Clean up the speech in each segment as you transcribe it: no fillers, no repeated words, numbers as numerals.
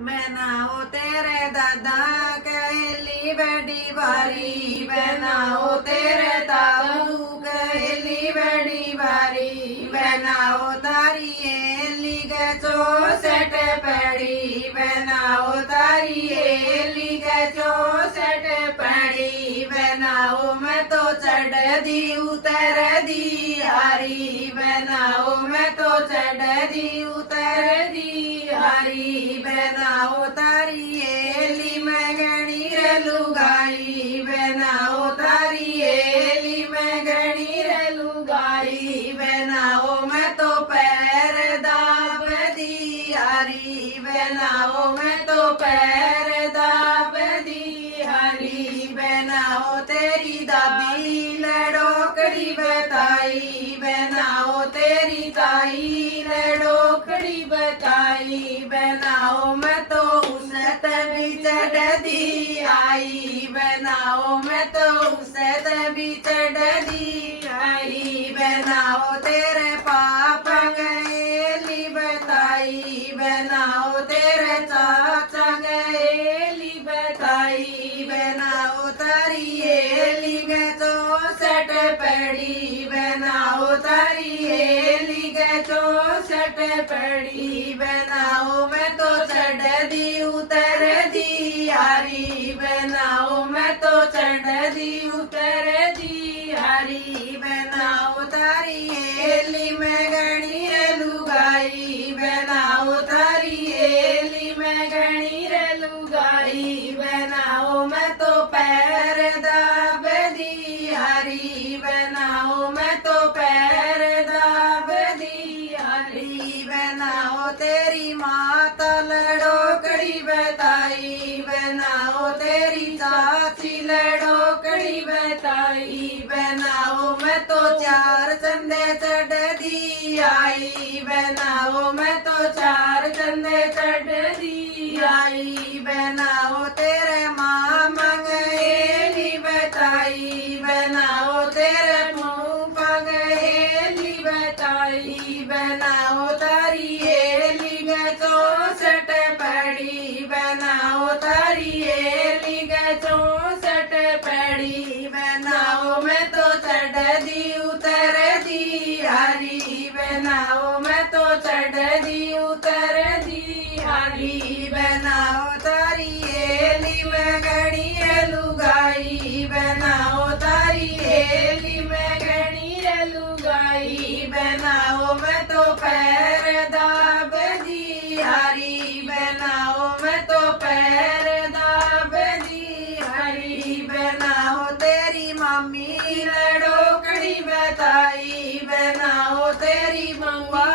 बनाओ तेरे दादा कहली बड़ी भारी, बनाओ तेरे ताऊ कहली बड़ी भारी, बनाओ तारी एली गचो सेट पड़ी, बनाओ तारी एली गचो सेट पड़ी, बनाओ मैं तो चढ़ दी उतर दी हारी, बनाओ मैं तो चढ़ दी उतर दी हारी, बनाओ तारी एली मैं गणी रे लुगाई, बनाओ तारी एली मैं गणी रे लुगाई, बनाओ मैं तो पैर दाब दी हारी, बनाओ मैं तो पैर दाब दी हारी, बनाओ तेरी दादी लड़ोकड़ी बताई, बनाओ तेरी ताई लड़ोकड़ी बताई, बनाओ मैं तो उस तभी चढ़ दी आई, बनाओ मैं तो उस तभी चढ़ दी आई, बनाओ तेरे पाप गएली बताई, बनाओ तेरे चाचा गएली बताई, बनाओ तारी एली गचो सट पड़ी, बनाओ तारी एली गचो सट पड़ी, बनाओ मैं तो चढ़ दी उतर दी हारी, बनाओ मैं तो चढ़ दी उतर दी हारी, बनाओ तारी एली मैं गणी रे लुगाई, बनाओ तारी एली मैं गणी रे लुगाई, बनाओ मैं तो पैर दाब दी हारी, बनाओ मैं तो पैर दाब दी हारी, बनाओ तेरी माता लड़ोकड़ी बताई, बनाओ तेरी चाची लड़ोकड़ी बताई, बनाओ मैं तो चार चंदे चढ़ दी आई, बनाओ मैं तो चार चंदे चढ़ दी आई, बनाओ तेरे मामा गएली बताई, बनाओ तेरे फूफा गएली बताई, बनाओ तारी एली गचो सट पड़ी, बनाओ तारी एली गचो सट पड़ी, बनाओ मैं तो चढ़ दी उतर दी हारी, बनाओ मैं तो चढ़ दी उतर दी हारी, बनाओ तारी एली मैं गणी रे लुगाई, बनाओ तारी एली मैं गणी रे लुगाई, बनाओ मैं तो पैर दाब दी हारी, बनाओ मैं तो पैर दाब दी हारी, बनाओ तेरी मम्मी लड़ोकड़ी बताई, बनाओ तेरी मम्मा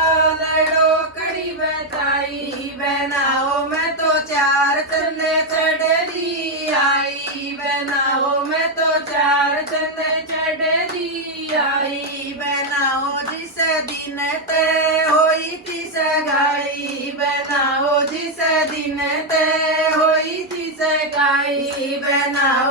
लड़ोकड़ी बताई, बनाओ मैं तो चार चंदे चढ़ दी आई, बनाओ मैं तो चार चंदे चढ़ दी आई, बनाओ जिस दिन तय होई थी सगाई, बनाओ जिस दिन तय होई थी सगाई, बनाओ